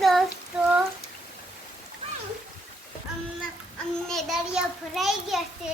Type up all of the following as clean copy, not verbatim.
દોસ્તો, અમને દરિયો ભરાઈ ગયો છે.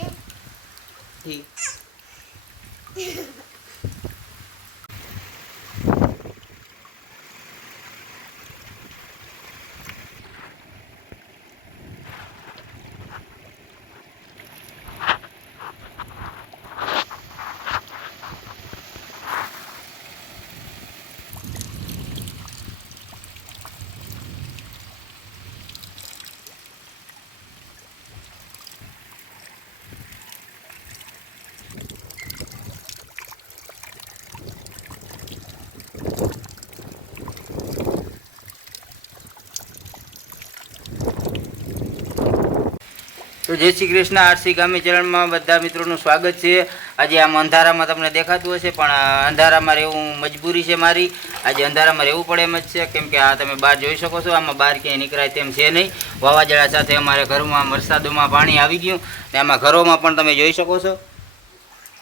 તો જય શ્રી કૃષ્ણ. આરસી ગામી ચેનલમાં બધા મિત્રોનું સ્વાગત છે. આજે આમ અંધારામાં તમને દેખાતું હશે, પણ અંધારામાં રહેવું મજબૂરી છે મારી. આજે અંધારામાં રહેવું પડે એમ જ છે, કેમ કે આ તમે બહાર જોઈ શકો છો, આમાં બહાર ક્યાંય નીકળાય તેમ છે નહીં. વાવાઝોડા સાથે અમારે ઘરમાં વરસાદોમાં પાણી આવી ગયું ને આમાં ઘરોમાં પણ તમે જોઈ શકો છો.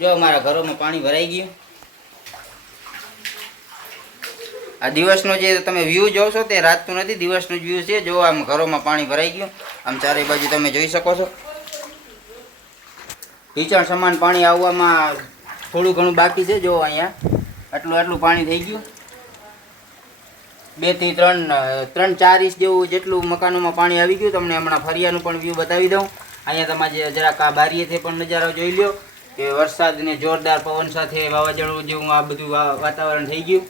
જો અમારા ઘરોમાં પાણી ભરાઈ ગયું. આ દિવસનો જે તમે વ્યૂ જોશો તે રાતનું નથી, દિવસનું જ વ્યૂ છે. જો આમ ઘરોમાં પાણી ભરાઈ ગયું, આમ ચારે બાજુ તમે જોઈ શકો છો. ઢીચણ સમાન પાણી આવવામાં થોડું ઘણું બાકી છે. જો અહીંયા આટલું પાણી થઈ ગયું. 2 થી 3-4 ઇંચ જેટલું મકાનોમાં પાણી આવી ગયું. તમને હમણાં ફરિયાનું પણ વ્યૂ બતાવી દઉં. અહીંયા તમારે જરાક આ બારીએથી પણ નજારો જોઈ લો કે વરસાદને જોરદાર પવન સાથે વાવાઝોડું જેવું આ બધું વાતાવરણ થઈ ગયું.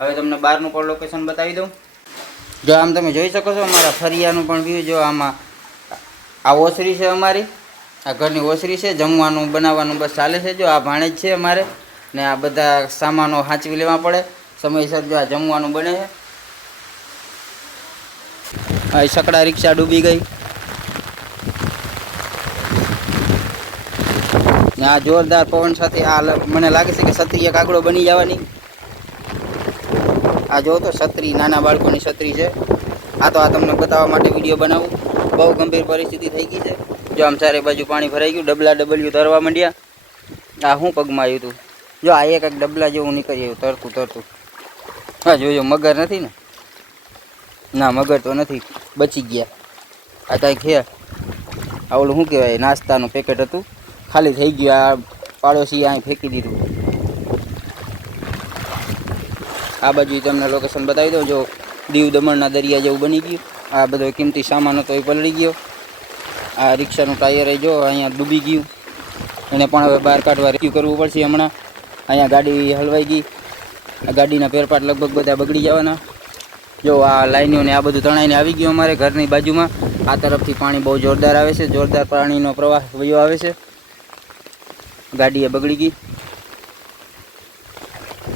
હવે તમને બહારનું પણ લોકેશન બતાવી દઉં. જો આમ તમે જોઈ શકો છો અમારા ફરિયાનું પણ વ્યૂ. જો આમાં આ ઓસરી છે અમારી, આ ઘરની ઓસરી છે. જમવાનું બનાવવાનું બસ ચાલે છે. જો આ ભાણેજ છે અમારે, ને આ બધા સામાનો સાચવી લેવા પડે સમયસર. જો આ જમવાનું બને છે. આ સકડા રિક્ષા ડૂબી ગઈ ને આ જોરદાર પવન સાથે આ મને લાગે છે કે છત્રી એક આગળ બની જવાની. આ જો તો છત્રી નાના બાળકોની છત્રી છે. આ તમને બતાવવા માટે વિડીયો બનાવું. બહુ ગંભીર પરિસ્થિતિ થઈ ગઈ છે. જો આમ ચારે બાજુ પાણી ભરાઈ ગયું. ડબલા ડબલ્યુ તરવા માંડ્યા. આ શું પગમાં આવ્યું હતું? જો આ એક ડબલા જેવું નીકળી આવ્યું તરતું. હા જોજો, મગર નથી ને? ના, મગર તો નથી, બચી ગયા. આ કાંઈક છે, આવડું શું કહેવાય, નાસ્તાનું પેકેટ હતું, ખાલી થઈ ગયું. આ પાડોશી અહીં ફેંકી દીધું. આ બાજુ તમને લોકેશન બતાવી દઉં. જો દીવ દમણના દરિયા જેવું બની ગયું. આ બધો કિંમતી સામાન હતો એ પલળી ગયો. આ રિક્ષાનું ટાયર જો અહીંયા ડૂબી ગયું. એને પણ હવે બહાર કાઢવા રેસ્ક્યુ કરવું પડશે હમણાં. અહીંયા ગાડી હલવાઈ ગઈ. આ ગાડીના પેરપાટ લગભગ બધા બગડી જવાના. જો આ લાઈનોને આ બધું તણાઈને આવી ગયું અમારે ઘરની બાજુમાં. આ તરફથી પાણી બહુ જોરદાર આવે છે. જોરદાર પાણીનો પ્રવાહ વયો આવે છે. ગાડી એ બગડી ગઈ.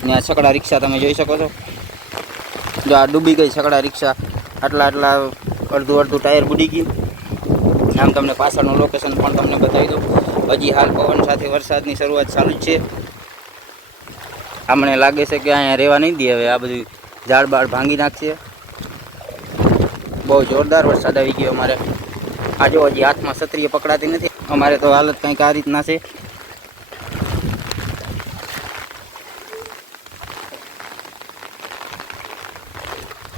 ને આ છકડા રિક્ષા તમે જોઈ શકો છો. જો આ ડૂબી ગઈ છકડા રિક્ષા. આટલા અડધું ટાયર બુડી ગયું. આમ તમને પાછળનું લોકેશન પણ તમને બતાવી દઉં. હજી હાલ પવન સાથે વરસાદની શરૂઆત ચાલુ જ છે. આ મને લાગે છે કે અહીંયા રહેવા નહીં દે હવે. આ બધું ઝાડ બાળ ભાંગી નાખશે. બહુ જોરદાર વરસાદ આવી ગયો અમારે. આ જો હજી હાથમાં છત્રીએ પકડાતી નથી. અમારે તો હાલત કંઈક આ રીતના છે.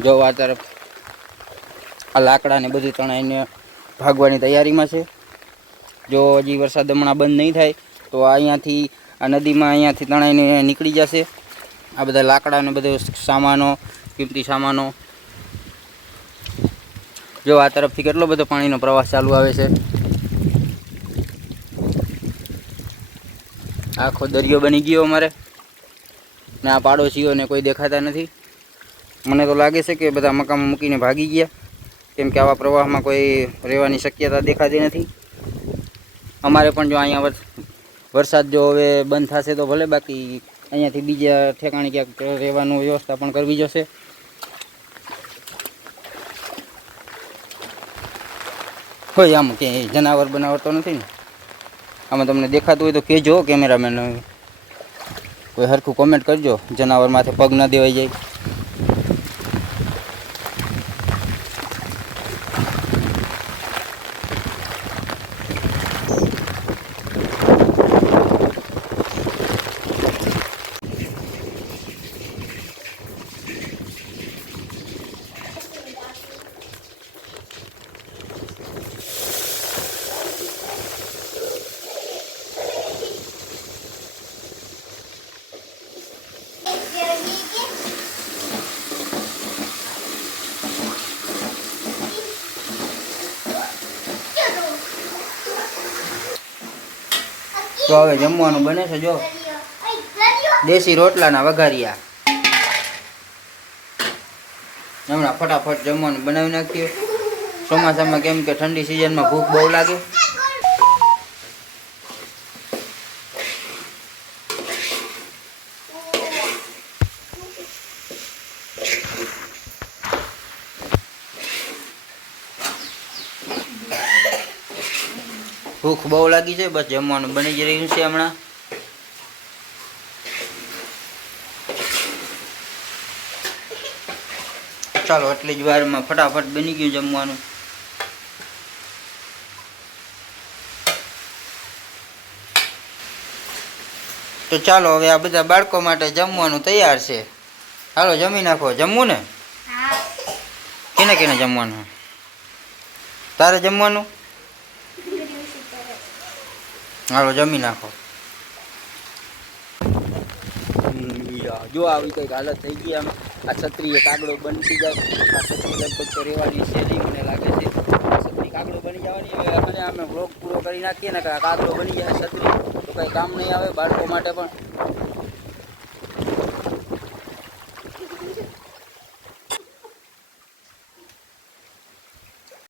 જો આ તરફ આ લાકડા ને બધું તણાઈને ભાગવાની તૈયારીમાં છે. જો હજી વરસાદ હમણાં બંધ નહીં થાય તો અહીંયાથી આ નદીમાં અહીંયાથી તણાઈને નીકળી જશે. આ બધા લાકડા ને બધો સામાનો, કિંમતી સામાનો. જો આ તરફથી કેટલો બધો પાણીનો પ્રવાહ ચાલુ આવે છે. આખો દરિયો બની ગયો અમારે. ને આ પાડોશીઓને કોઈ દેખાતા નથી. મને તો લાગે છે કે બધા મકાન મૂકીને ભાગી ગયા, કેમ કે આવા પ્રવાહમાં કોઈ રહેવાની શક્યતા દેખાતી નથી. અમારે પણ જો અહીંયા વરસાદ જો હવે બંધ થશે તો ભલે, બાકી અહીંયાથી બીજા ઠેકાણે ક્યાંક રહેવાનું વ્યવસ્થા પણ કરવી જશે. હોય આમ કે જનાવર બનાવર તો નથી ને? આમાં તમને દેખાતું હોય તો કહેજો કેમેરામેન. કોઈ હરખું કોમેન્ટ કરજો, જનાવર માથે પગ ના દેવાઈ જાય. તો હવે જમવાનું બને છે જો દેશી રોટલાના વઘારિયા. હમણાં ફટાફટ જમવાનું બનાવી નાખ્યું. ચોમાસામાં કેમ કે ઠંડી સિઝનમાં ભૂખ બહુ લાગે. ભૂખ બહુ લાગી છે, બસ જમવાનું બની જ રહ્યું છે હમણાં. ચાલો એટલી જ વારમાં ફટાફટ બની ગયું જમવાનું. તો ચાલો હવે આ બધા બાળકો માટે જમવાનું તૈયાર છે. હાલો જમી નાખો. જમવું ને? કેને કેને જમવાનું? તારે જમવાનું? હાલો જમી નાખો. જો આવી કઈક હાલત થઈ ગઈ. આમ આ છત્રી કાગડો બનતી જાય. આ છત્રી લગભગ તો રહેવાની છે નહીં મને લાગે છે. છત્રી કાગડો બની જવાની. હવે મને અમે વ્લોગ પૂરો કરી નાખીએ ને કાગડો બની જાય છત્રી તો કંઈ કામ નહીં આવે બાળકો માટે પણ.